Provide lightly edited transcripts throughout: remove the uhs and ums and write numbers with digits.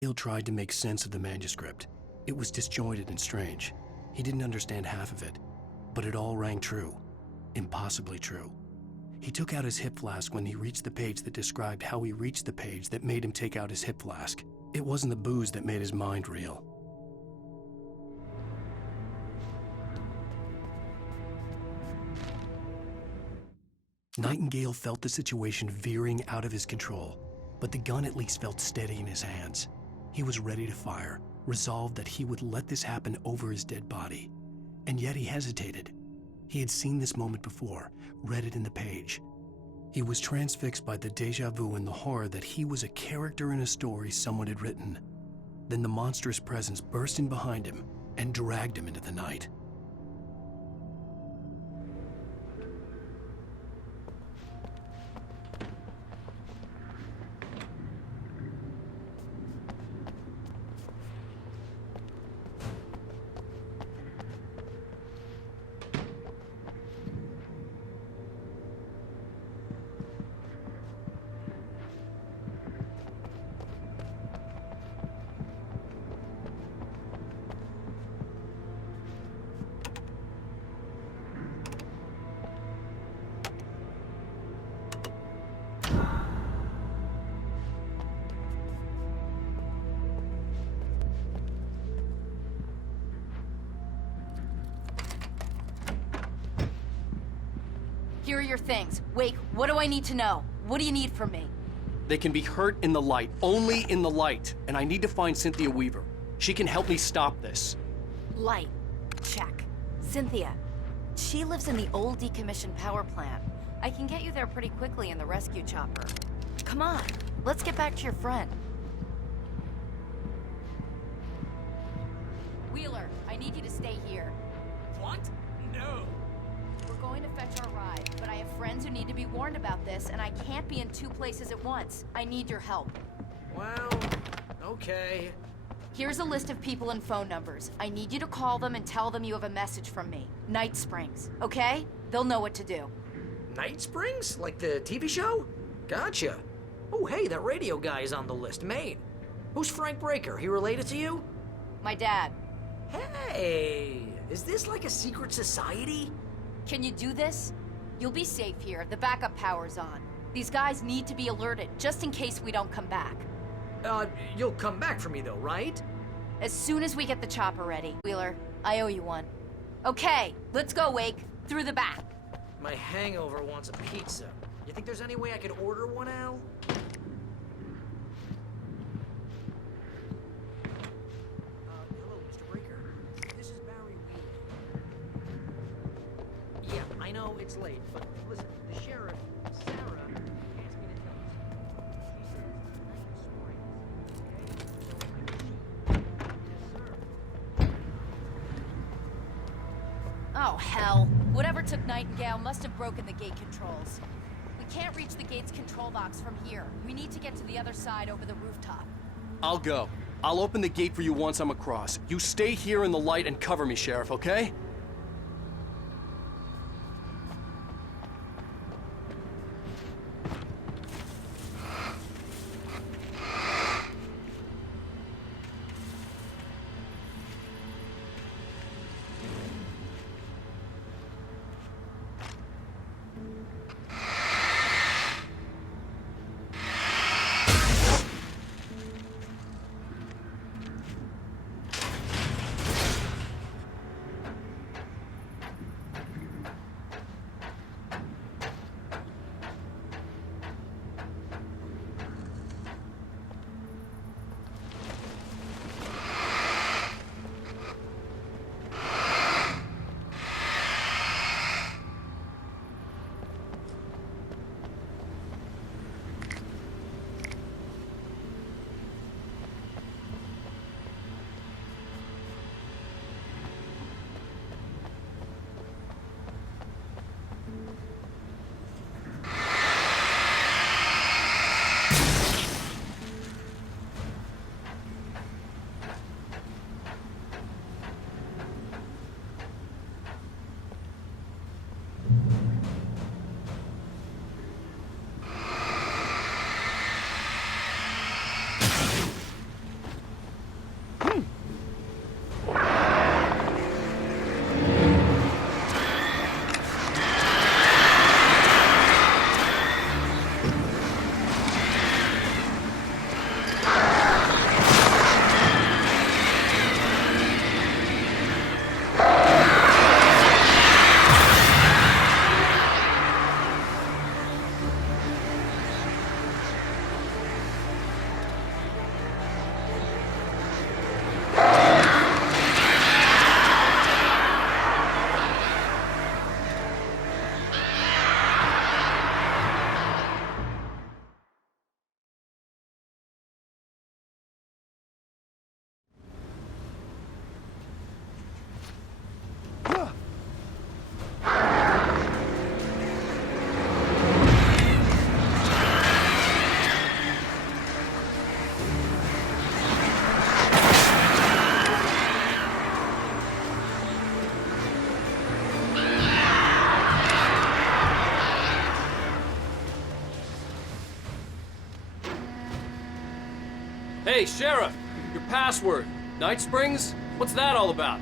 Neil tried to make sense of the manuscript. It was disjointed and strange. He didn't understand half of it, but it all rang true. Impossibly true. He took out his hip flask when he reached the page that described how he reached the page that made him take out his hip flask. It wasn't the booze that made his mind reel. Nightingale felt the situation veering out of his control, but the gun at least felt steady in his hands. He was ready to fire, resolved that he would let this happen over his dead body. And yet he hesitated. He had seen this moment before, read it in the page. He was transfixed by the déjà vu and the horror that he was a character in a story someone had written. Then the monstrous presence burst in behind him and dragged him into the night. Here are your things. Wake, what do I need to know? What do you need from me? They can be hurt in the light, only in the light, and I need to find Cynthia Weaver. She can help me stop this. Light. Check. Cynthia. She lives in the old decommissioned power plant. I can get you there pretty quickly in the rescue chopper. Come on, let's get back to your friend. Wheeler, I need you to stay here. What? No. We're going to fetch our ride, but I have friends who need to be warned about this, and I can't be in two places at once. I need your help. Well, okay. Here's a list of people and phone numbers. I need you to call them and tell them you have a message from me. Night Springs, okay? They'll know what to do. Night Springs? Like the TV show? Gotcha. Oh, hey, that radio guy is on the list, Maine. Who's Frank Breaker? He related to you? My dad. Hey, is this like a secret society? Can you do this? You'll be safe here. The backup power's on. These guys need to be alerted, just in case we don't come back. You'll come back for me though, right? As soon as we get the chopper ready. Wheeler, I owe you one. Okay, let's go, Wake. Through the back. My hangover wants a pizza. You think there's any way I could order one, Al? Hello, Mr. Breaker. This is Barry Wheeler. Yeah, I know it's late, but listen, the sheriff, Sarah, asked me to tell you. She says Night Springs, okay? Yes, sir. Oh, hell. Whatever took Nightingale must have broken the gate controls. We can't reach the gate's control box from here. We need to get to the other side over the rooftop. I'll go. I'll open the gate for you once I'm across. You stay here in the light and cover me, Sheriff, okay? Hey, Sheriff! Your password. Night Springs? What's that all about?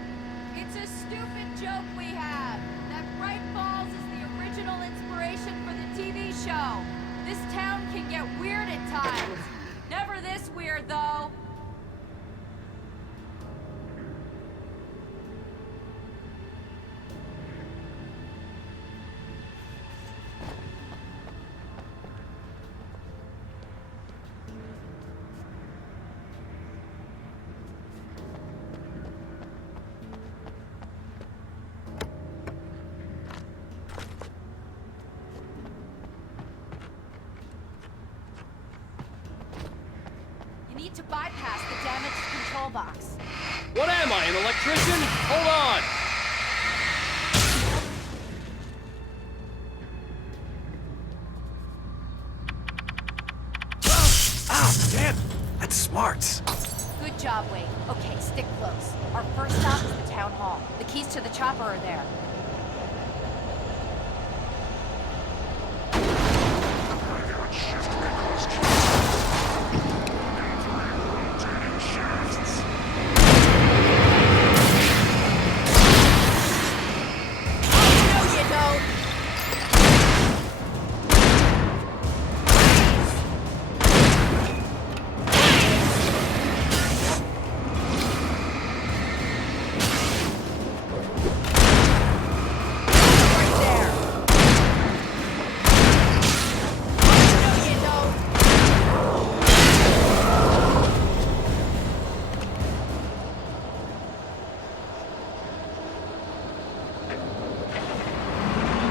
It's a stupid joke we have. That Bright Falls is the original inspiration for the TV show. This town can get weird at times. Never this weird, though. You need to bypass the damaged control box. What am I, an electrician? Hold on! Ah, damn! That's smarts. Good job, Wade. Okay, stick close. Our first stop is the town hall. The keys to the chopper are there.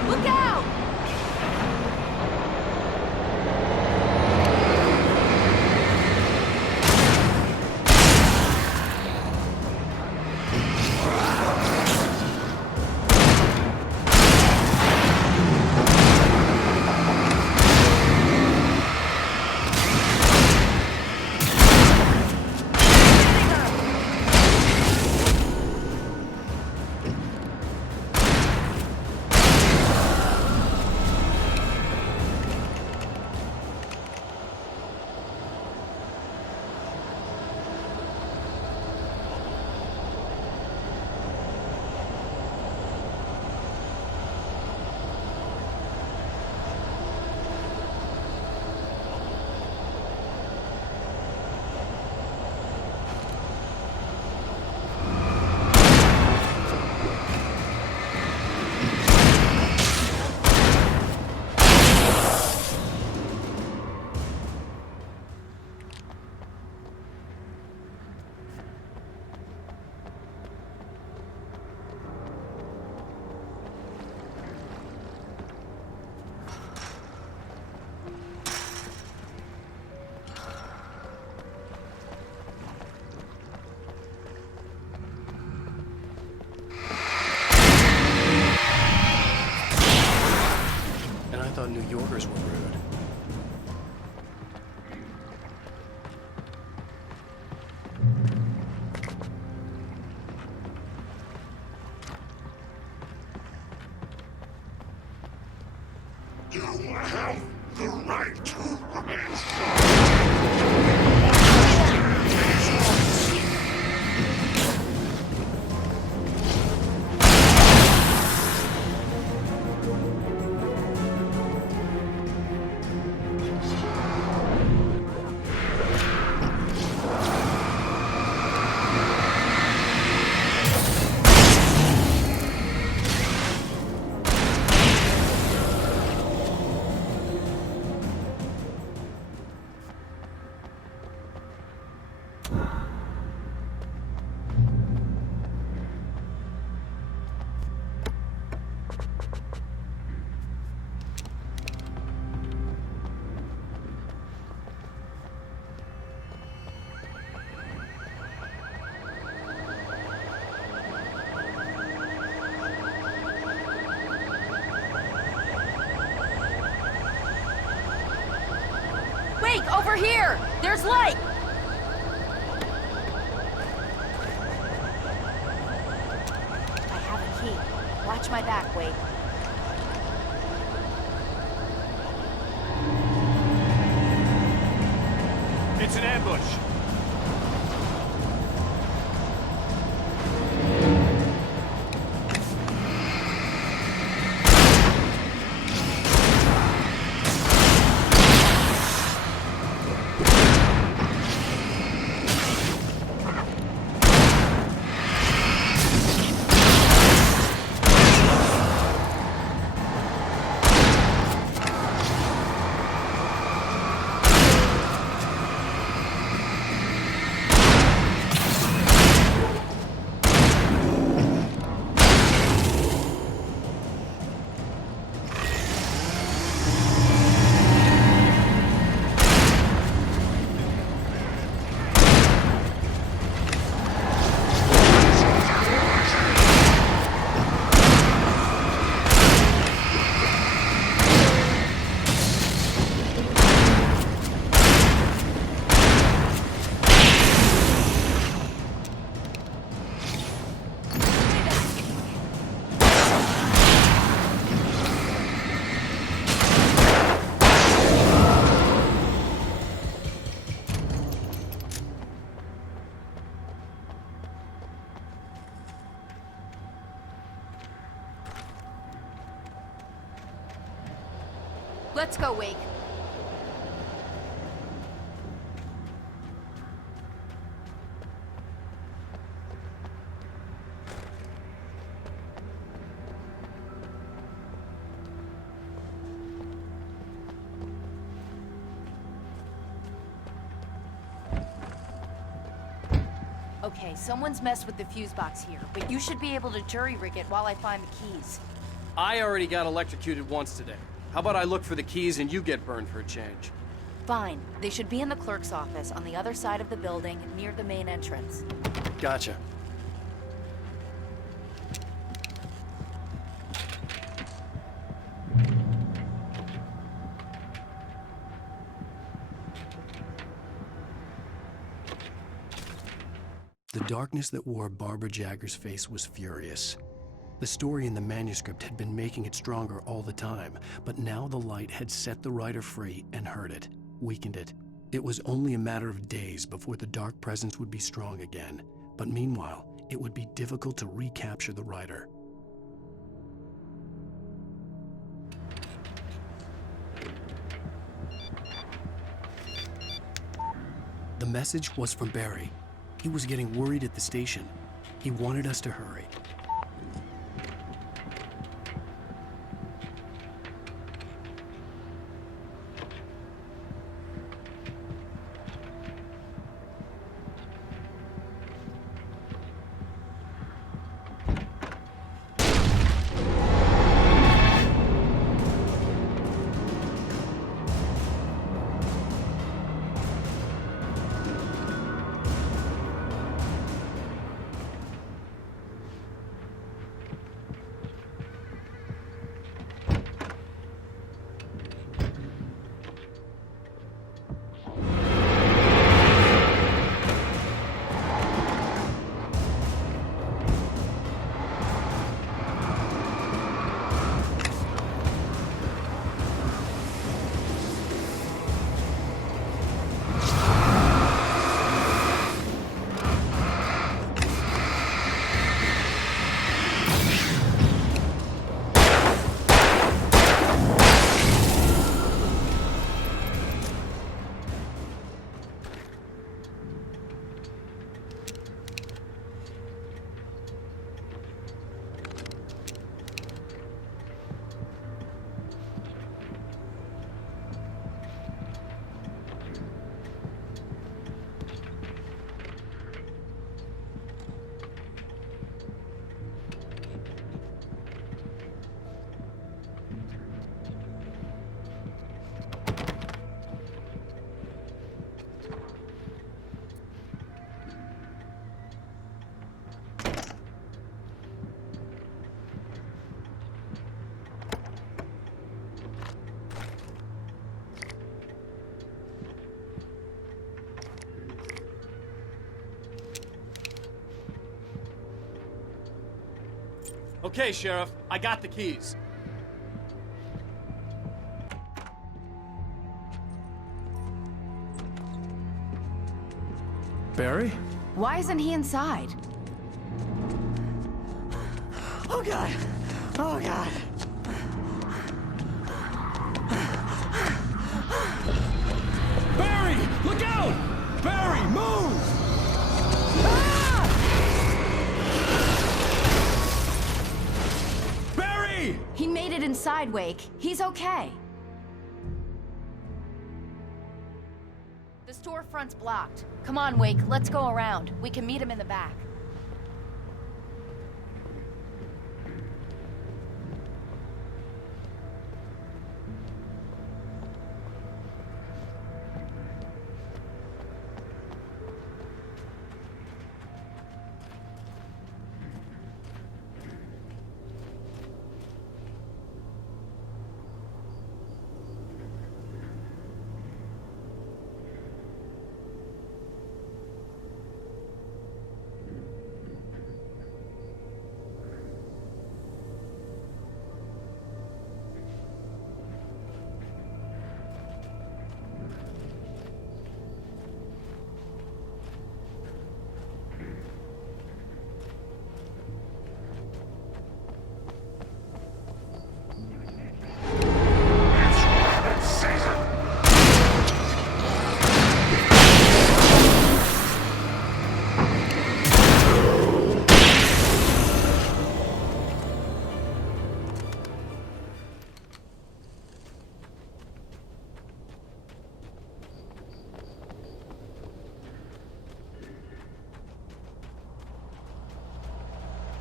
Look out! And I thought New Yorkers were rude. You have the right to remain silent. Wake, over here! There's light! I have a key. Watch my back, Wade. It's an ambush. Let's go, Wake. Okay, someone's messed with the fuse box here, but you should be able to jury-rig it while I find the keys. I already got electrocuted once today. How about I look for the keys and you get burned for a change? Fine. They should be in the clerk's office on the other side of the building, near the main entrance. Gotcha. The darkness that wore Barbara Jagger's face was furious. The story in the manuscript had been making it stronger all the time, but now the light had set the writer free and hurt it, weakened it. It was only a matter of days before the dark presence would be strong again, but meanwhile, it would be difficult to recapture the writer. The message was from Barry. He was getting worried at the station. He wanted us to hurry. Okay, Sheriff, I got the keys. Barry? Why isn't he inside? Oh, God. Oh, God. Barry! Look out! Barry, move! Barry! He made it inside, Wake. He's okay. The storefront's blocked. Come on, Wake, let's go around. We can meet him in the back.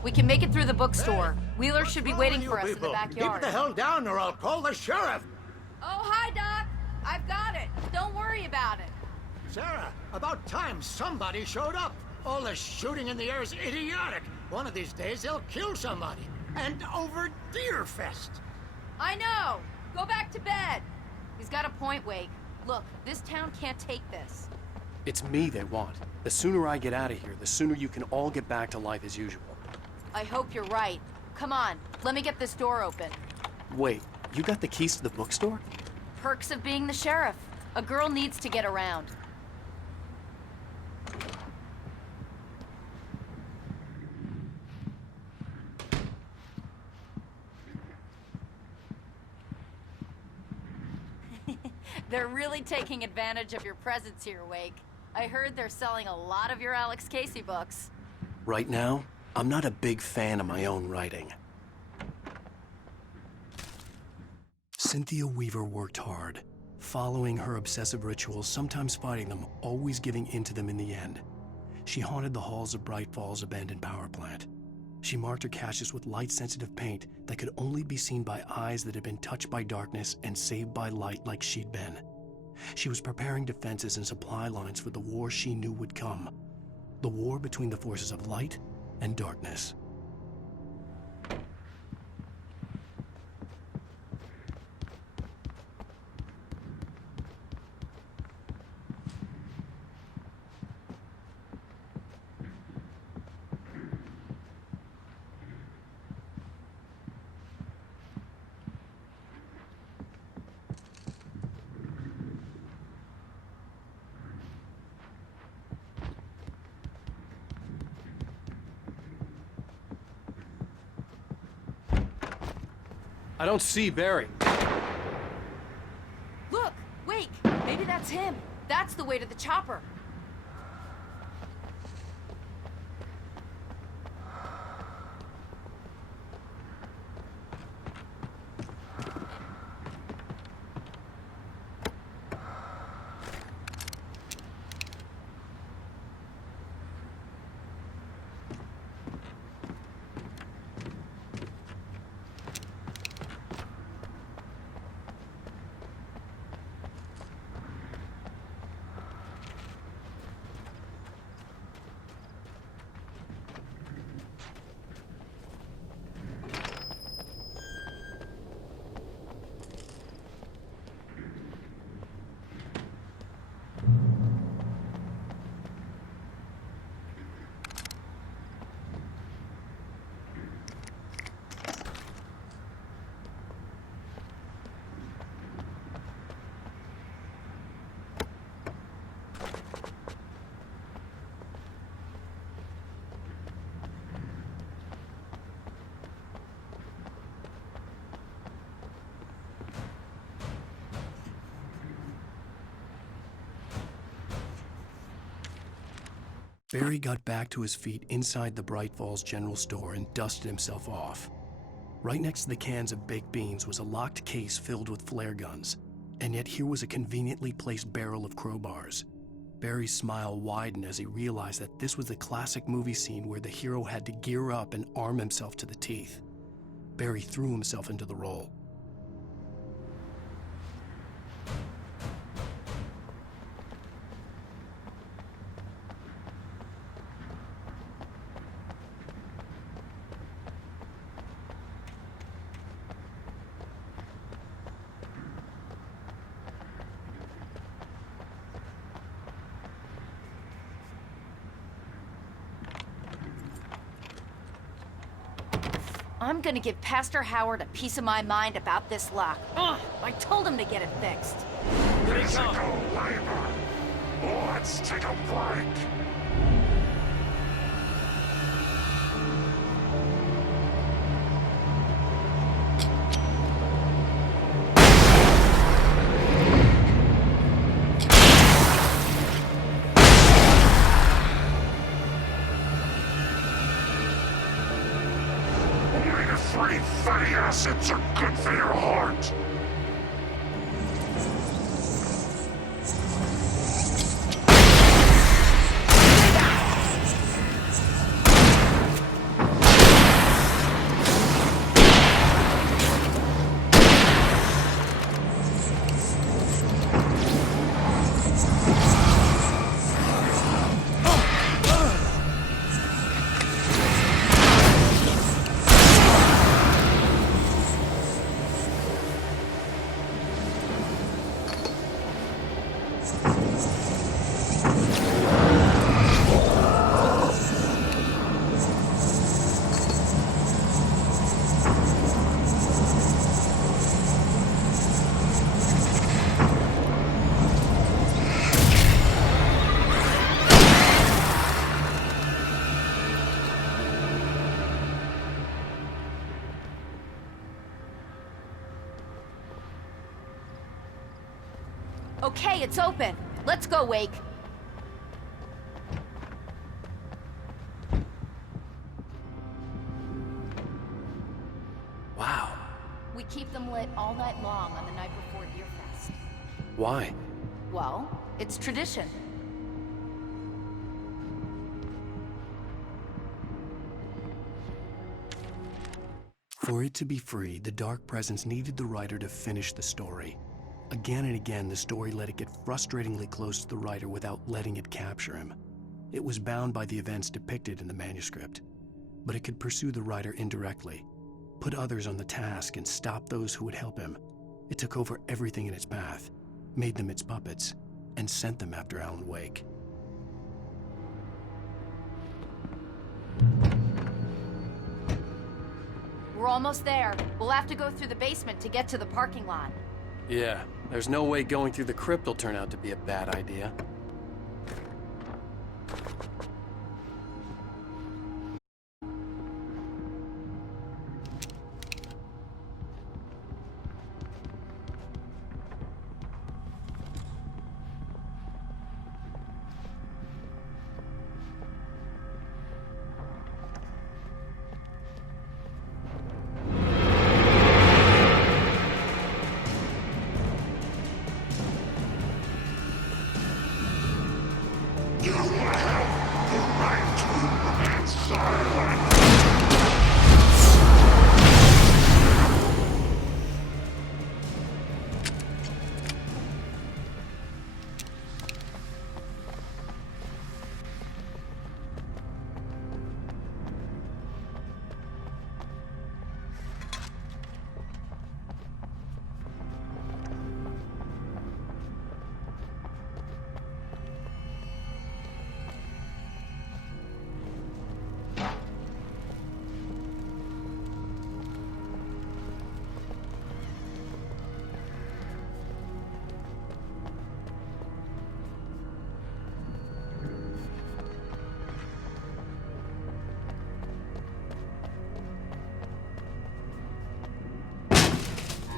We can make it through the bookstore. Wheeler should be What's waiting wrong for with us you in the people? backyard. Keep the hell down or I'll call the sheriff. Oh, hi, Doc. I've got it. Don't worry about it. Sarah, about time somebody showed up. All the shooting in the air is idiotic. One of these days they'll kill somebody. And over Deerfest. I know. Go back to bed. He's got a point, Wake. Look, this town can't take this. It's me they want. The sooner I get out of here, the sooner you can all get back to life as usual. I hope you're right. Come on, let me get this door open. Wait, you got the keys to the bookstore? Perks of being the sheriff. A girl needs to get around. They're really taking advantage of your presence here, Wake. I heard they're selling a lot of your Alex Casey books. Right now, I'm not a big fan of my own writing. Cynthia Weaver worked hard, following her obsessive rituals, sometimes fighting them, always giving in to them in the end. She haunted the halls of Bright Falls abandoned power plant. She marked her caches with light-sensitive paint that could only be seen by eyes that had been touched by darkness and saved by light like she'd been. She was preparing defenses and supply lines for the war she knew would come. The war between the forces of light and darkness. I don't see Barry. Look, Wake, maybe that's him. That's the way to the chopper. Barry got back to his feet inside the Bright Falls General Store and dusted himself off. Right next to the cans of baked beans was a locked case filled with flare guns, and yet here was a conveniently placed barrel of crowbars. Barry's smile widened as he realized that this was the classic movie scene where the hero had to gear up and arm himself to the teeth. Barry threw himself into the role. I'm gonna give Pastor Howard a piece of my mind about this lock. Ugh, I told him to get it fixed. Physical labor. Let's take a break. Omega-3 fatty acids are good for your heart. Okay, it's open. Let's go, Wake. Wow. We keep them lit all night long on the night before Deerfest. Why? Well, it's tradition. For it to be free, the Dark Presence needed the writer to finish the story. Again and again, the story let it get frustratingly close to the writer without letting it capture him. It was bound by the events depicted in the manuscript, but it could pursue the writer indirectly, put others on the task, and stop those who would help him. It took over everything in its path, made them its puppets, and sent them after Alan Wake. We're almost there. We'll have to go through the basement to get to the parking lot. Yeah, there's no way going through the crypt will turn out to be a bad idea. You have the right to remain silent.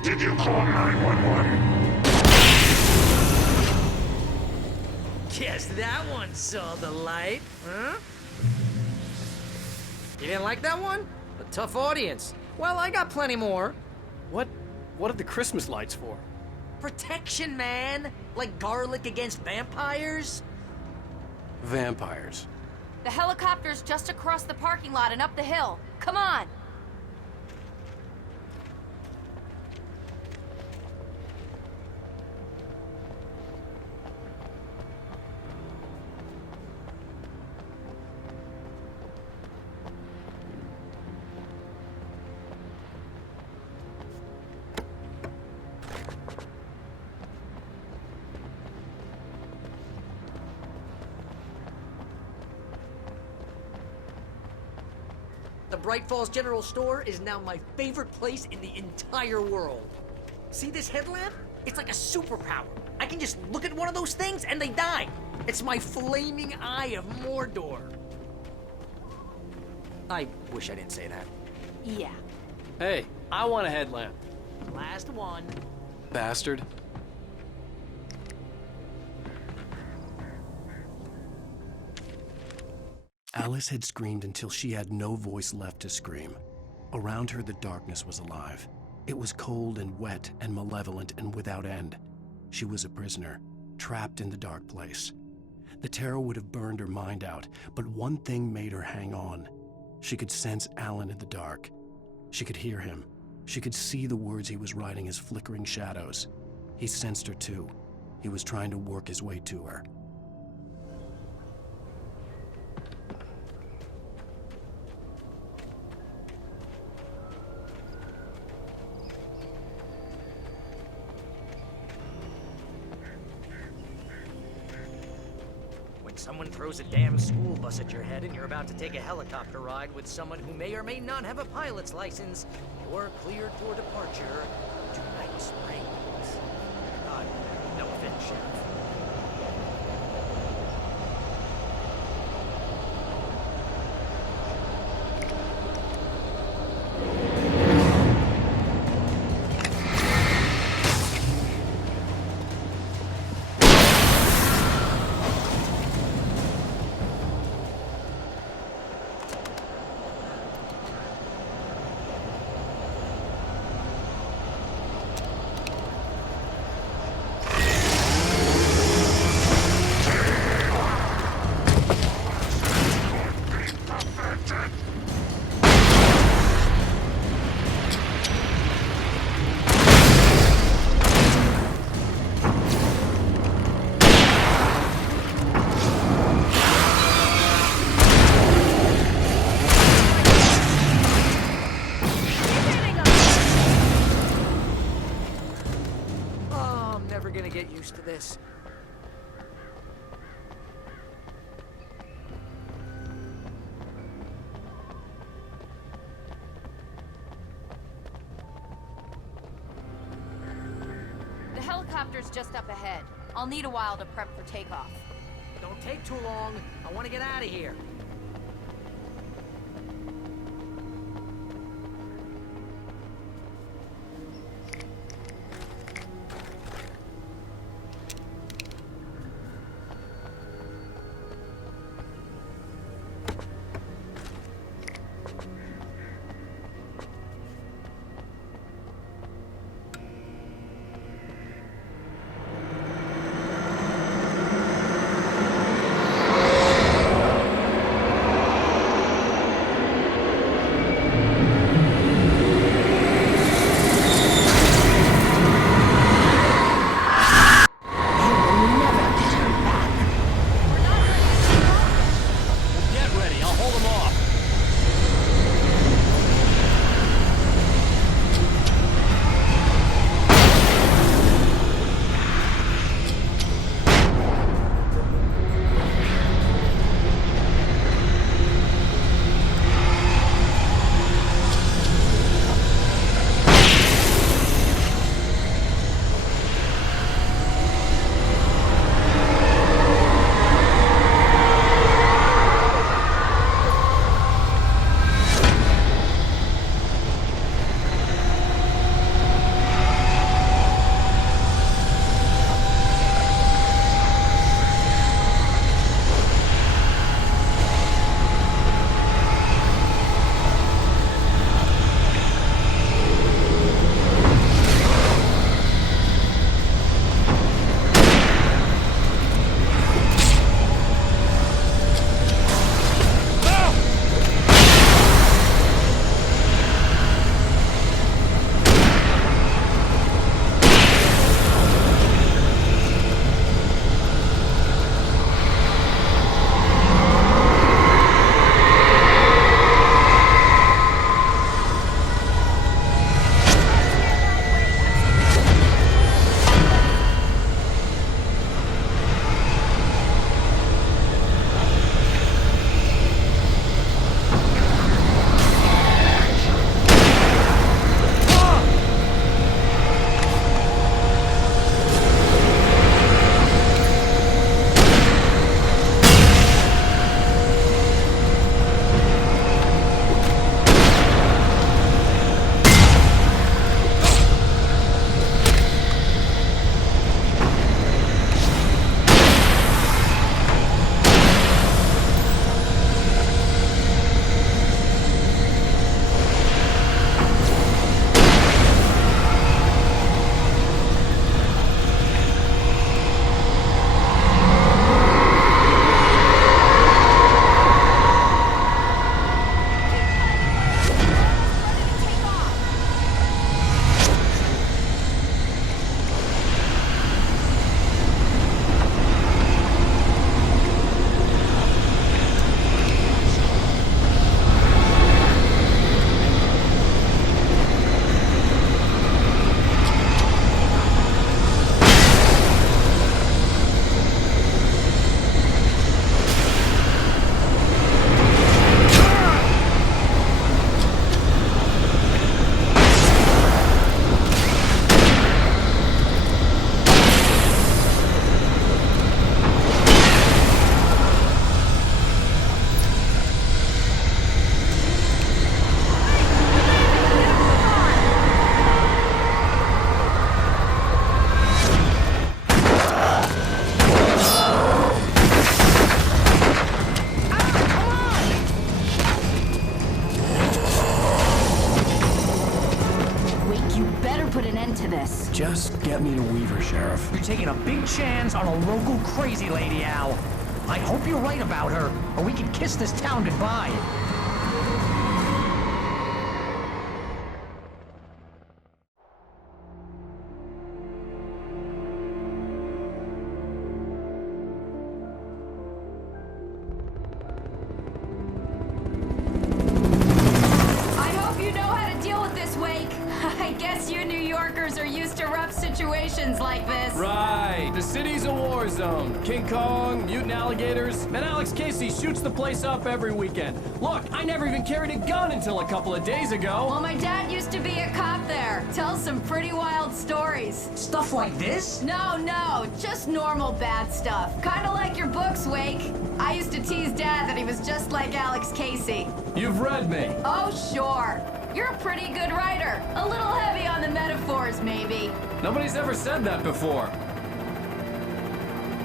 Did you call 911? Guess that one saw the light, huh? You didn't like that one? A tough audience. Well, I got plenty more. What are the Christmas lights for? Protection, man! Like garlic against vampires? Vampires. The helicopter's just across the parking lot and up the hill. Come on! The Bright Falls General Store is now my favorite place in the entire world. See this headlamp? It's like a superpower. I can just look at one of those things and they die. It's my flaming eye of Mordor. I wish I didn't say that. Yeah. Hey, I want a headlamp. Last one. Bastard. Alice had screamed until she had no voice left to scream. Around her, the darkness was alive. It was cold and wet and malevolent and without end. She was a prisoner, trapped in the dark place. The terror would have burned her mind out, but one thing made her hang on. She could sense Alan in the dark. She could hear him. She could see the words he was writing as flickering shadows. He sensed her too. He was trying to work his way to her. Someone throws a damn school bus at your head and you're about to take a helicopter ride with someone who may or may not have a pilot's license, you're cleared for departure to Night Springs. No offense, Sheriff. never gonna get used to this. The helicopter's just up ahead. I'll need a while to prep for takeoff. Don't take too long. I want to get out of here. Get ready, I'll hold them off. Just get me to Weaver, Sheriff. You're taking a big chance on a local crazy lady, Al. I hope you're right about her, or we can kiss this town goodbye. I hope you know how to deal with this, Wake. I guess you New Yorkers are used to rough situations. situations like this. Right. The city's a war zone. King Kong, mutant alligators, and Alex Casey shoots the place up every weekend. Look, I never even carried a gun until a couple of days ago. Well, my dad used to be a cop there. Tells some pretty wild stories. Stuff like this? No, just normal bad stuff. Kinda like your books, Wake. I used to tease Dad that he was just like Alex Casey. You've read me. Oh, sure. You're a pretty good writer. A little heavy on the metaphors, maybe. Nobody's ever said that before.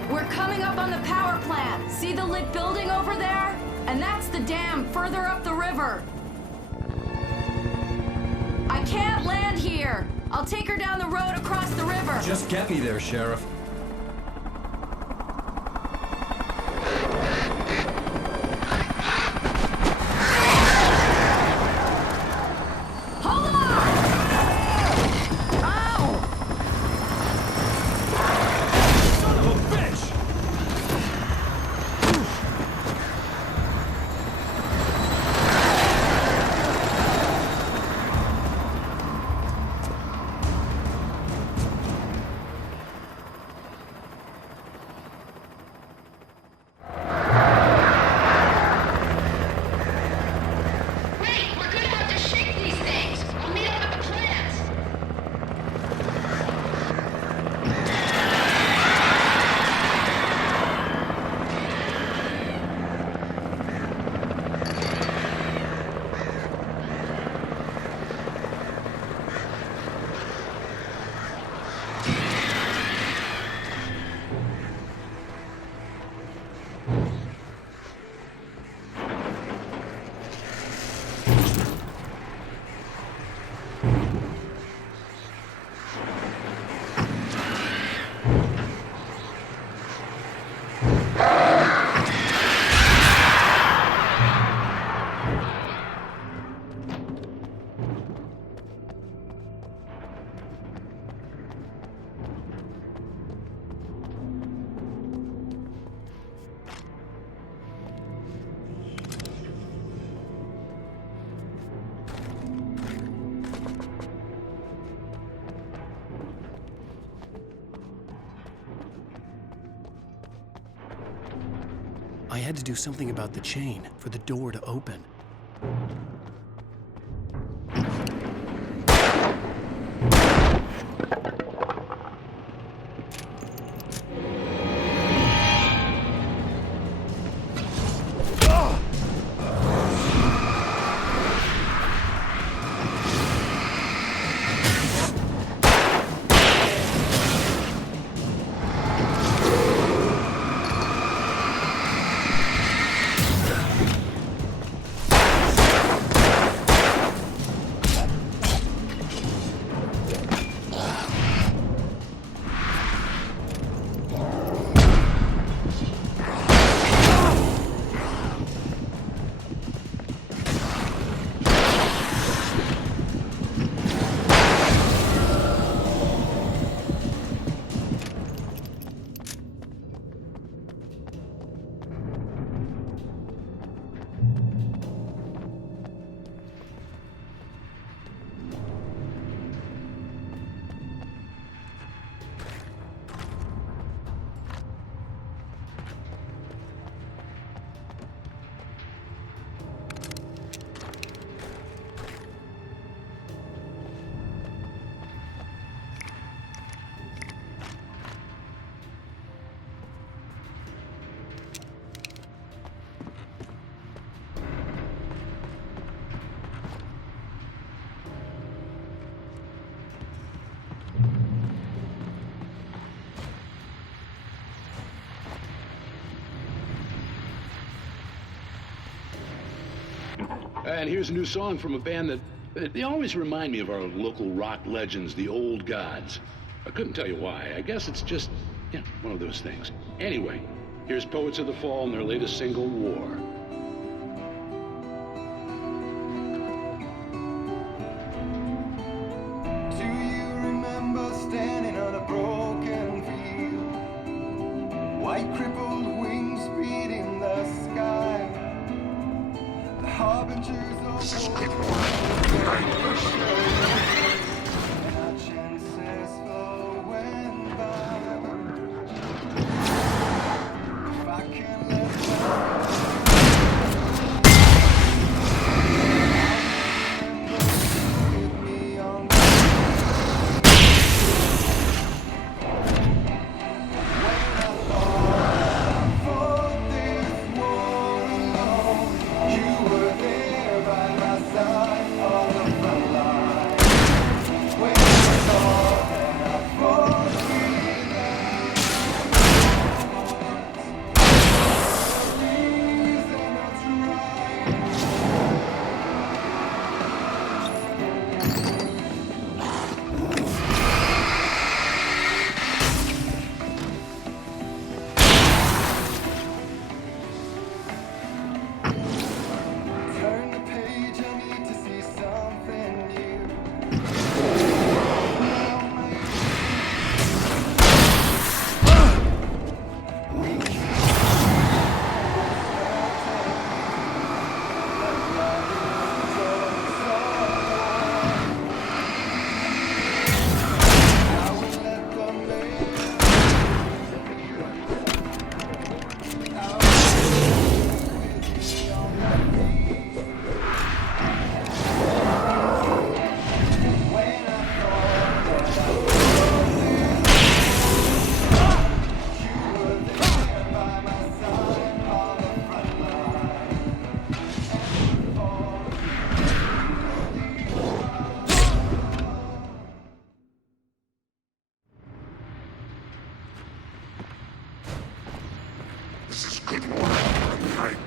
We're coming up on the power plant. See the lit building over there? And that's the dam further up the river. I can't land here. I'll take her down the road across the river. Just get me there, Sheriff. Hold on! Ow! Son of a bitch! Wait, we're gonna have to shake these things. I'll meet up at the plants. I had to do something about the chain for the door to open. And here's a new song from a band that they always remind me of our local rock legends, the Old Gods. I couldn't tell you why. I guess it's just, yeah, one of those things. Anyway, here's Poets of the Fall and their latest single, War. Do you remember standing on a broken field? White crippled wings beating the sky. The harbingers of war. And our chances for good work for the night.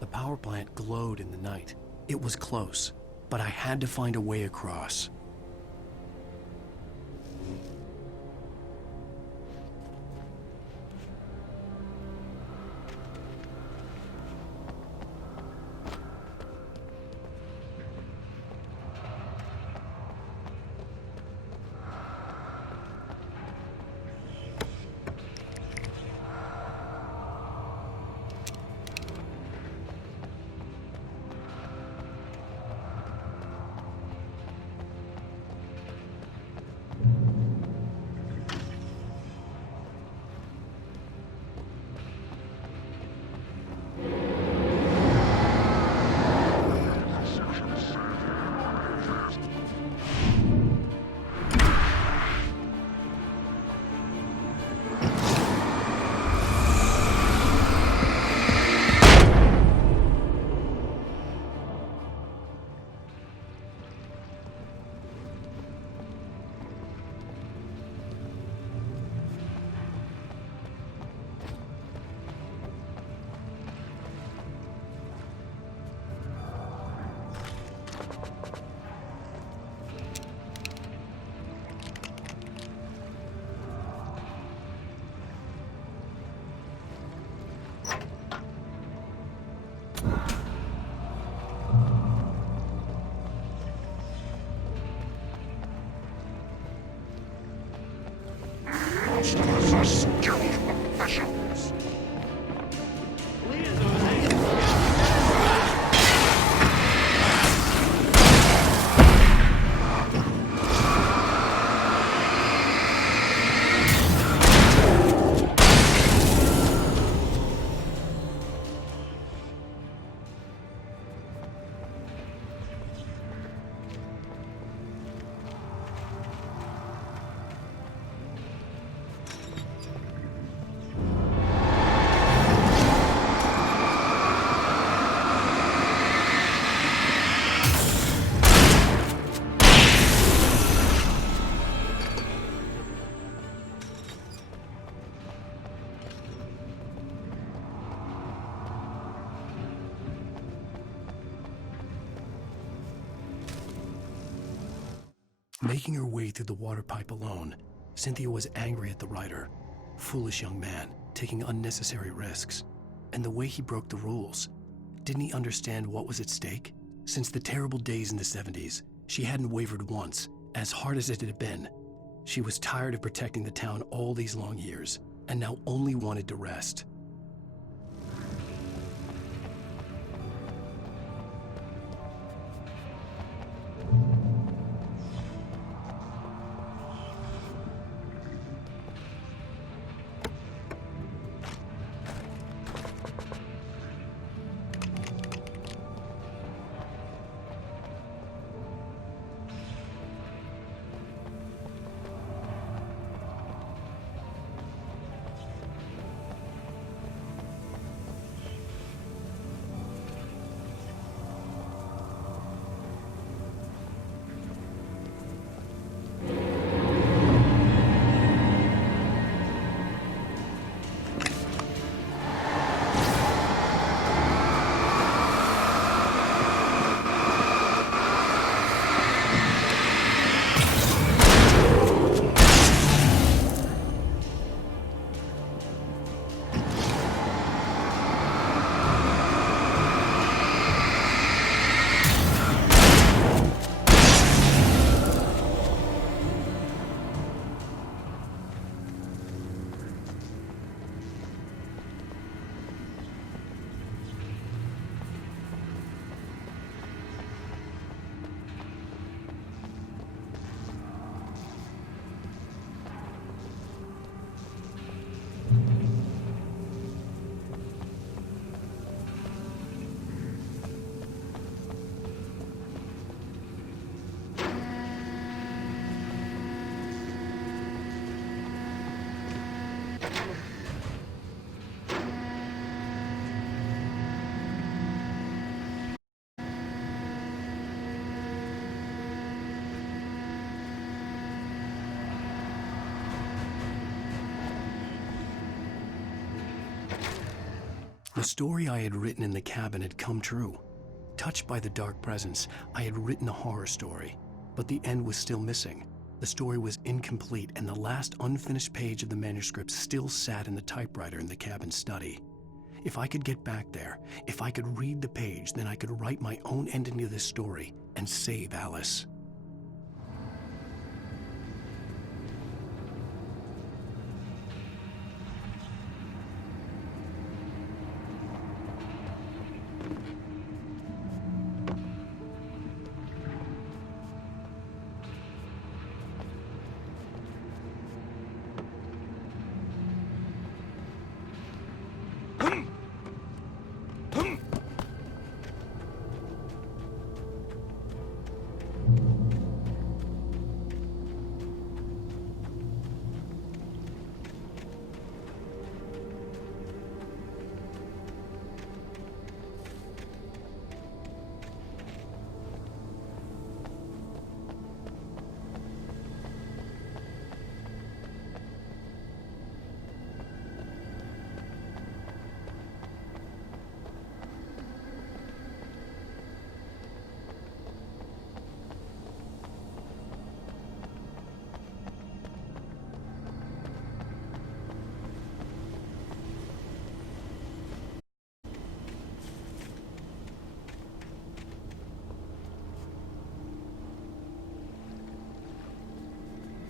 The power plant glowed in the night. It was close, but I had to find a way across. Monsters are skilled professionals. Making her way through the water pipe alone, Cynthia was angry at the writer. Foolish young man, taking unnecessary risks. And the way he broke the rules. Didn't he understand what was at stake? Since the terrible days in the 70s, she hadn't wavered once, as hard as it had been. She was tired of protecting the town all these long years, and now only wanted to rest. story I had written in the cabin had come true. Touched by the dark presence, I had written a horror story, but the end was still missing. The story was incomplete, and the last unfinished page of the manuscript still sat in the typewriter in the cabin study. If I could get back there, if I could read the page, then I could write my own ending to this story and save Alice.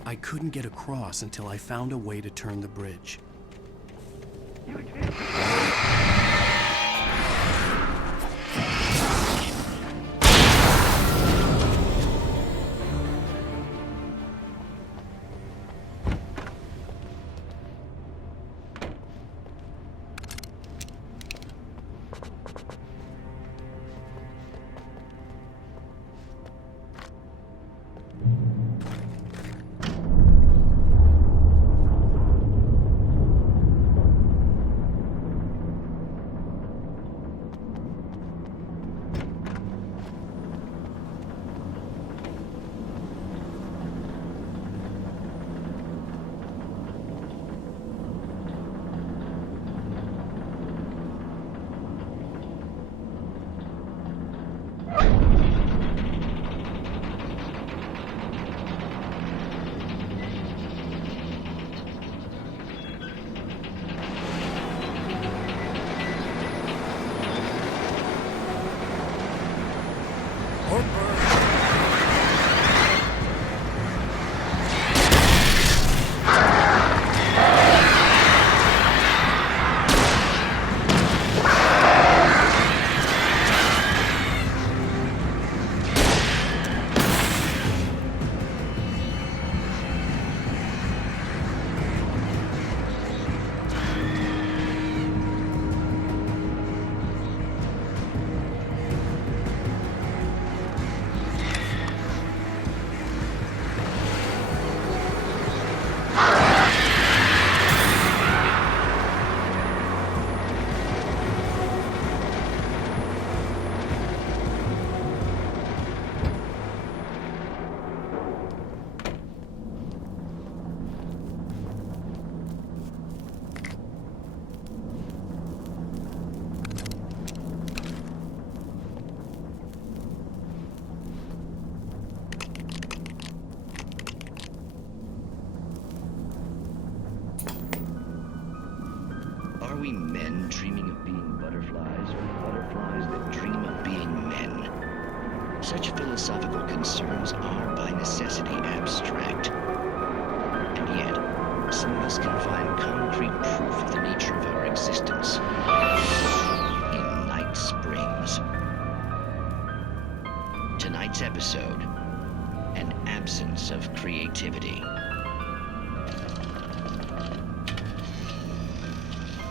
I couldn't get across until I found a way to turn the bridge. Are we men dreaming of being butterflies, or butterflies that dream of being men? Such philosophical concerns are by necessity abstract. And yet, some of us can find concrete proof of the nature of our existence in Night Springs. Tonight's episode, an absence of creativity.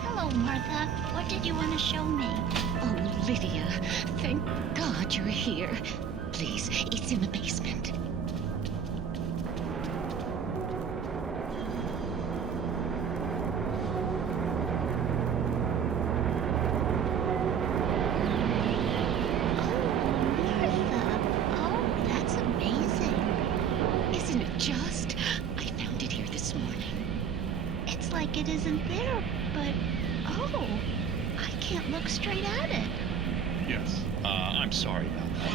Hello, Martha. What did you want to show me? Oh, Lydia, thank God you're here. Please, it's in the basement. It isn't there, but oh, I can't look straight at it. Yes. I'm sorry about that.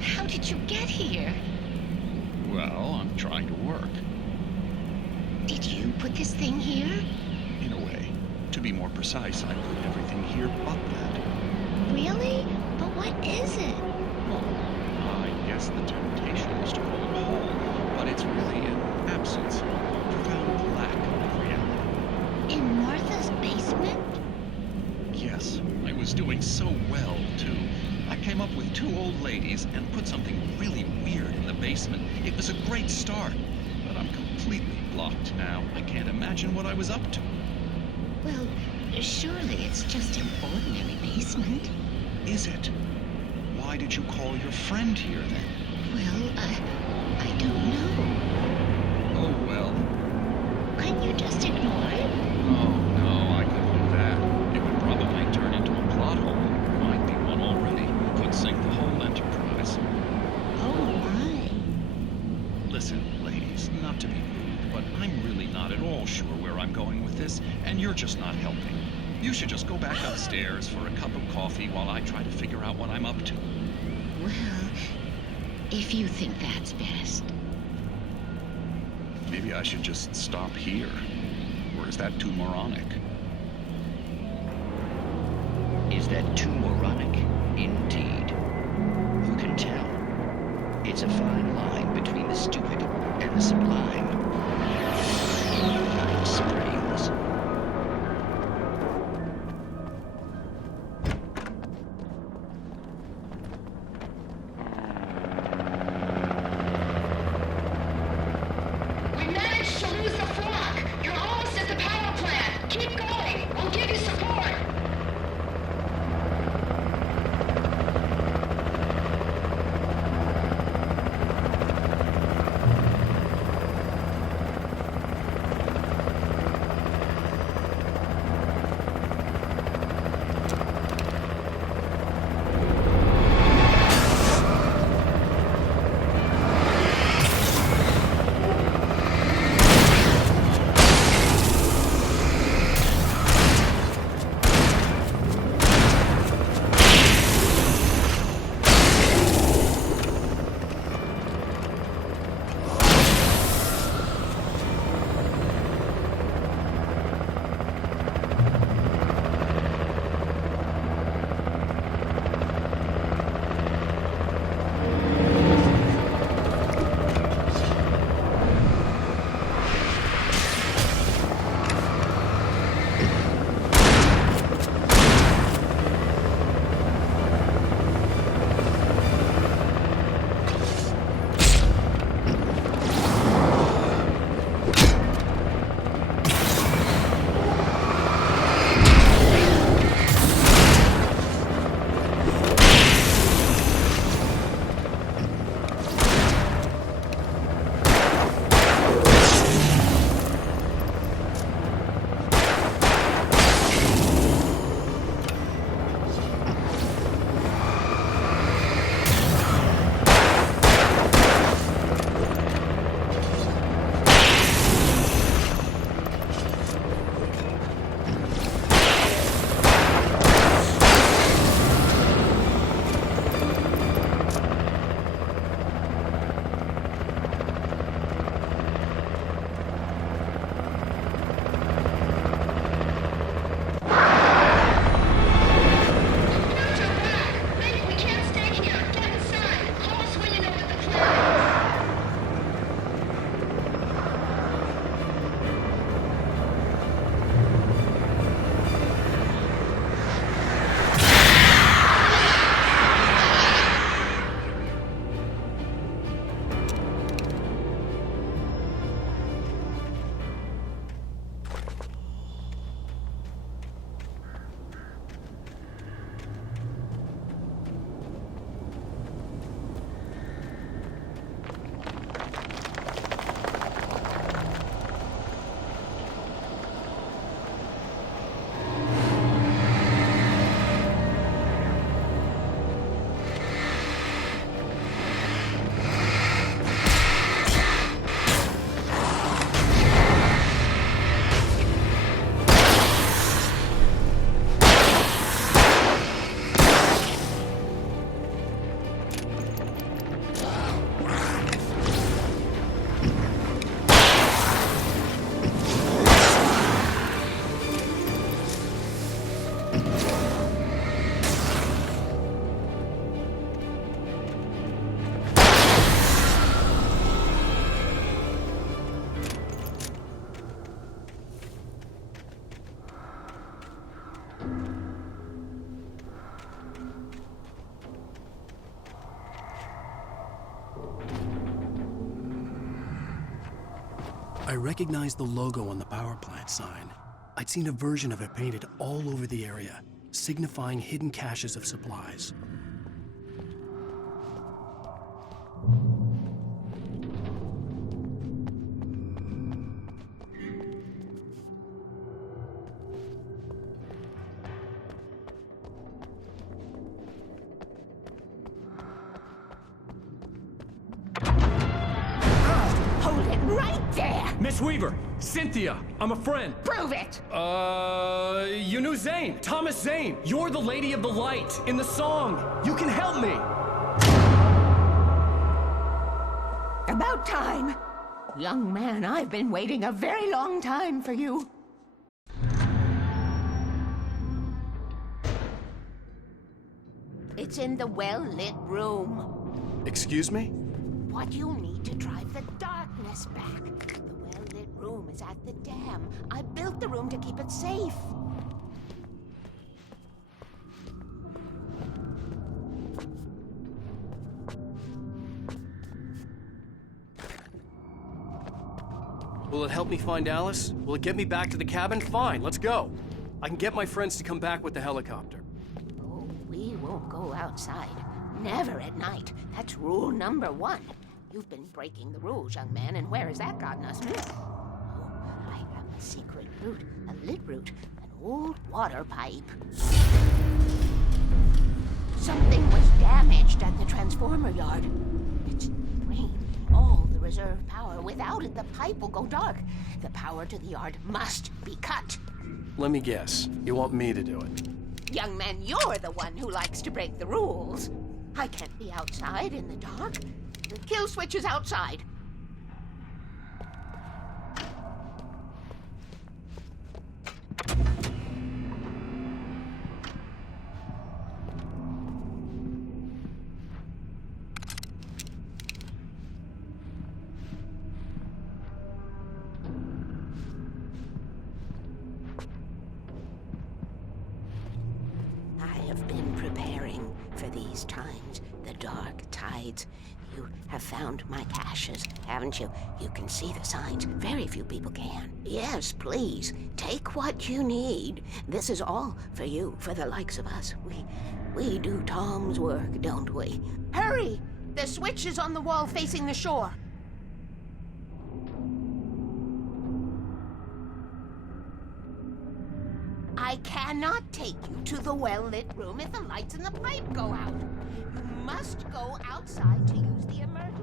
How did you get here? Well, I'm trying to work. Did you put this thing here? In a way. To be more precise, I put everything here but that. Really? But what is it? I guess the temptation is to call it whole, but it's really an absence, a profound lack of reality. In Martha's basement? Yes, I was doing so well, too. I came up with 2 old ladies and put something really weird in the basement. It was a great start, but I'm completely blocked now. I can't imagine what I was up to. Well, surely it's just an ordinary basement. Is it? Why did you call your friend here, then? Well, I don't know. Oh, well. Couldn't you just ignore it? Oh, no, I couldn't do that. It would probably turn into a plot hole. Might be one already. Could sink the whole enterprise. Oh, my. Listen, ladies, not to be rude, but I'm really not at all sure where I'm going with this, and you're just not helping. You should just go back upstairs for a cup of coffee while I try to figure out what I'm up to. Well, if you think that's best. Maybe I should just stop here. Or is that too moronic? Is that too moronic? Indeed. Who can tell? It's a fine line between the stupid and the sublime. Night Springs. We managed to lose the flock. You're almost at the power plant. Keep going. We'll give you support. I recognized the logo on the power plant sign. I'd seen a version of it painted all over the area, signifying hidden caches of supplies. Hold it right there! Miss Weaver! Cynthia! I'm a friend! Prove it! You knew Zane! Thomas Zane! You're the Lady of the Light in the song! You can help me! About time! Young man, I've been waiting a very long time for you. It's in the well-lit room. Excuse me? What you need to drive the darkness back. The well-lit room is at the dam. I built the room to keep it safe. Will it help me find Alice? Will it get me back to the cabin? Fine, let's go. I can get my friends to come back with the helicopter. Oh, we won't go outside. Never at night. That's rule number 1. You've been breaking the rules, young man, and where has that gotten us? Oh, I have a secret route, a lit route, an old water pipe. Something was damaged at the transformer yard. It's drained all the reserve power. Without it, the pipe will go dark. The power to the yard must be cut. Let me guess. You want me to do it? Young man, you're the one who likes to break the rules. I can't be outside in the dark. The kill switch is outside. I have been preparing for these times, the dark tides. You have found my caches, haven't you? You can see the signs. Very few people can. Yes, please. Take what you need. This is all for you, for the likes of us. We do Tom's work, don't we? Hurry! The switch is on the wall facing the shore. I cannot take you to the well-lit room if the lights in the pipe go out. You must go outside to use the emergency.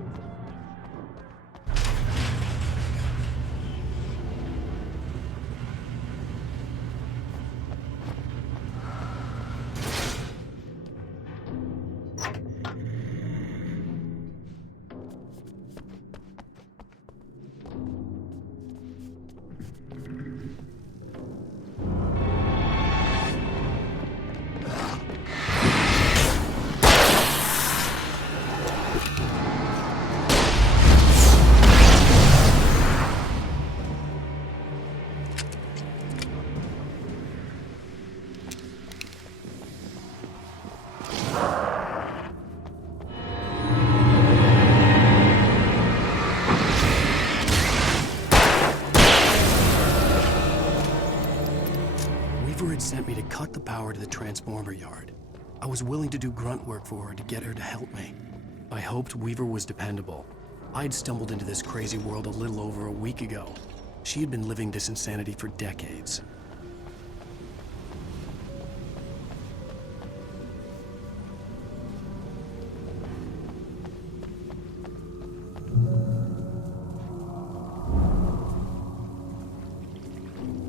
Sent me to cut the power to the transformer yard. I was willing to do grunt work for her to get her to help me. I hoped Weaver was dependable. I'd stumbled into this crazy world a little over a week ago. She had been living this insanity for decades.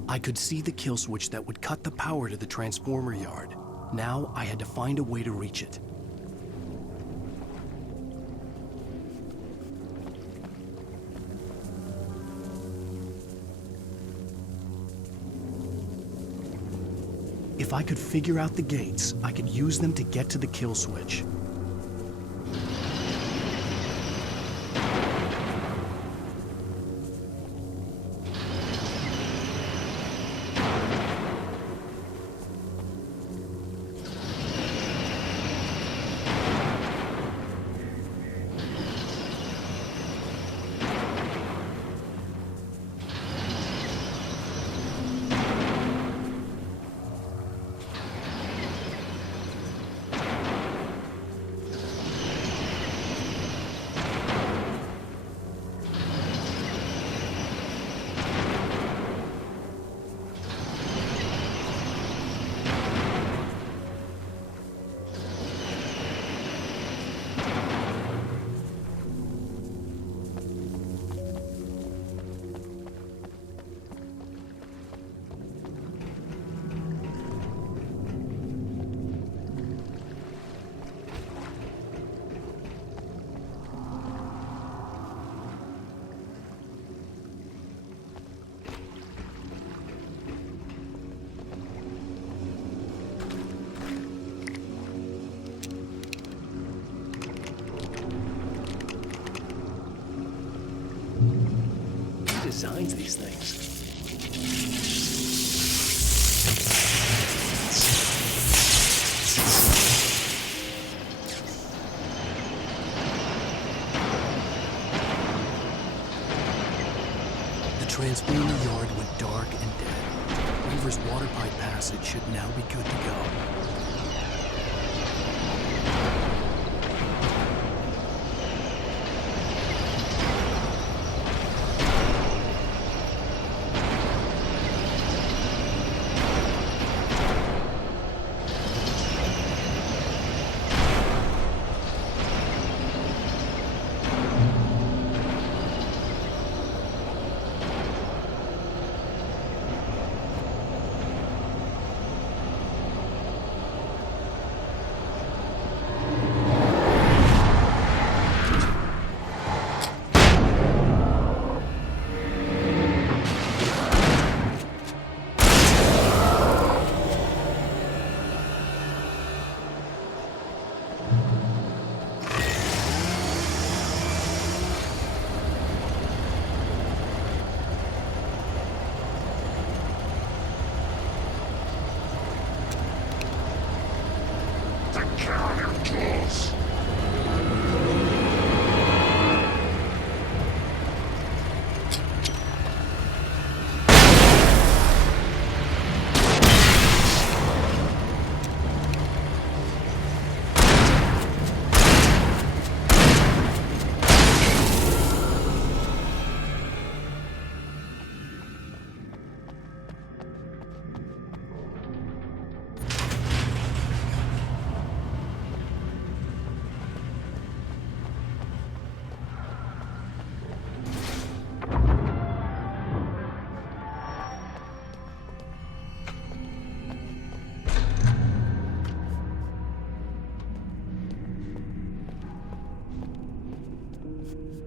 I could see the kill switch that would cut the power to the transformer yard. Now I had to find a way to reach it. If I could figure out the gates, I could use them to get to the kill switch. designs these things. The transformer yard went dark and dead. Weaver's water pipe passage should now be good to go.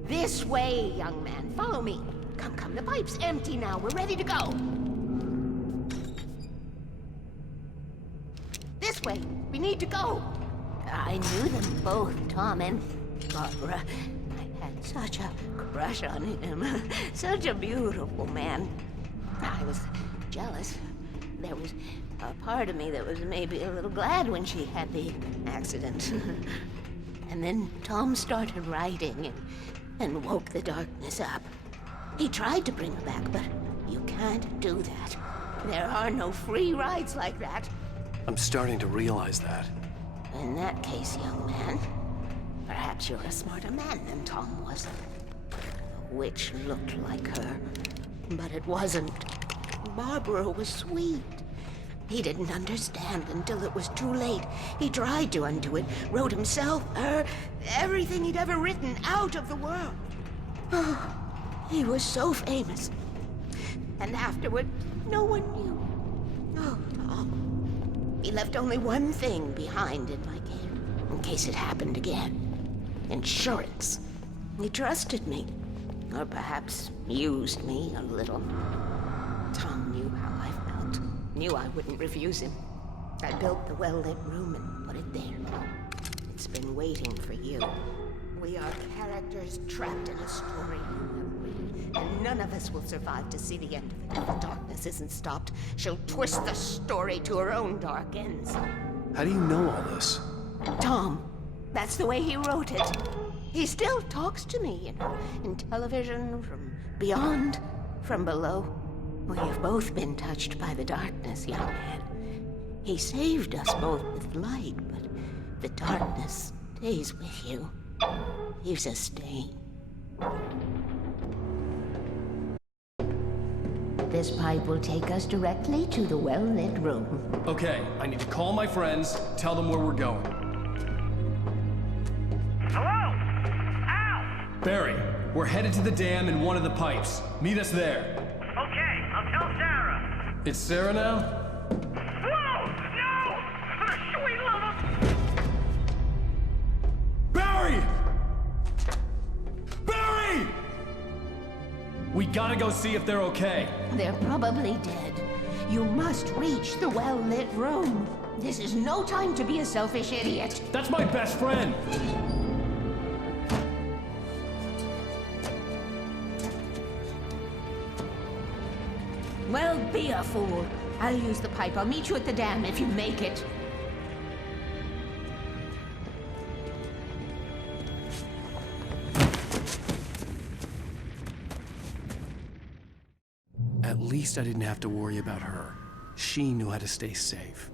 This way, young man. Follow me. Come, the pipe's empty now. We're ready to go. This way. We need to go. I knew them both, Tom and Barbara. I had such a crush on him. Such a beautiful man. I was jealous. There was a part of me that was maybe a little glad when she had the accident. And then Tom started writing and woke the darkness up. He tried to bring her back, but you can't do that. There are no free rides like that. I'm starting to realize that. In that case, young man, perhaps you're a smarter man than Tom was. The witch looked like her, but it wasn't. Barbara was sweet. He didn't understand until it was too late. He tried to undo it, wrote himself, her, everything he'd ever written out of the world. Oh, he was so famous. And afterward, no one knew. Oh, Tom. He left only one thing behind in my care, in case it happened again. Insurance. He trusted me. Or perhaps used me a little. Tom knew how I felt. Knew I wouldn't refuse him. I built the well-lit room and put it there. It's been waiting for you. We are characters trapped in a story you have read, and none of us will survive to see the end of it if the darkness isn't stopped. She'll twist the story to her own dark ends. How do you know all this? Tom, that's the way he wrote it. He still talks to me, in television, from beyond, from below. We have both been touched by the darkness, young man. He saved us both with light, but the darkness stays with you. Leaves a stain. This pipe will take us directly to the well-lit room. Okay, I need to call my friends, tell them where we're going. Hello? Al! Barry, we're headed to the dam in one of the pipes. Meet us there. Okay, I'll tell Sarah. It's Sarah now? Whoa! No! For the sweet love of... Barry! Barry! We gotta go see if they're okay. They're probably dead. You must reach the well-lit room. This is no time to be a selfish idiot. That's my best friend. Well, be a fool. I'll use the pipe. I'll meet you at the dam if you make it. At least I didn't have to worry about her. She knew how to stay safe.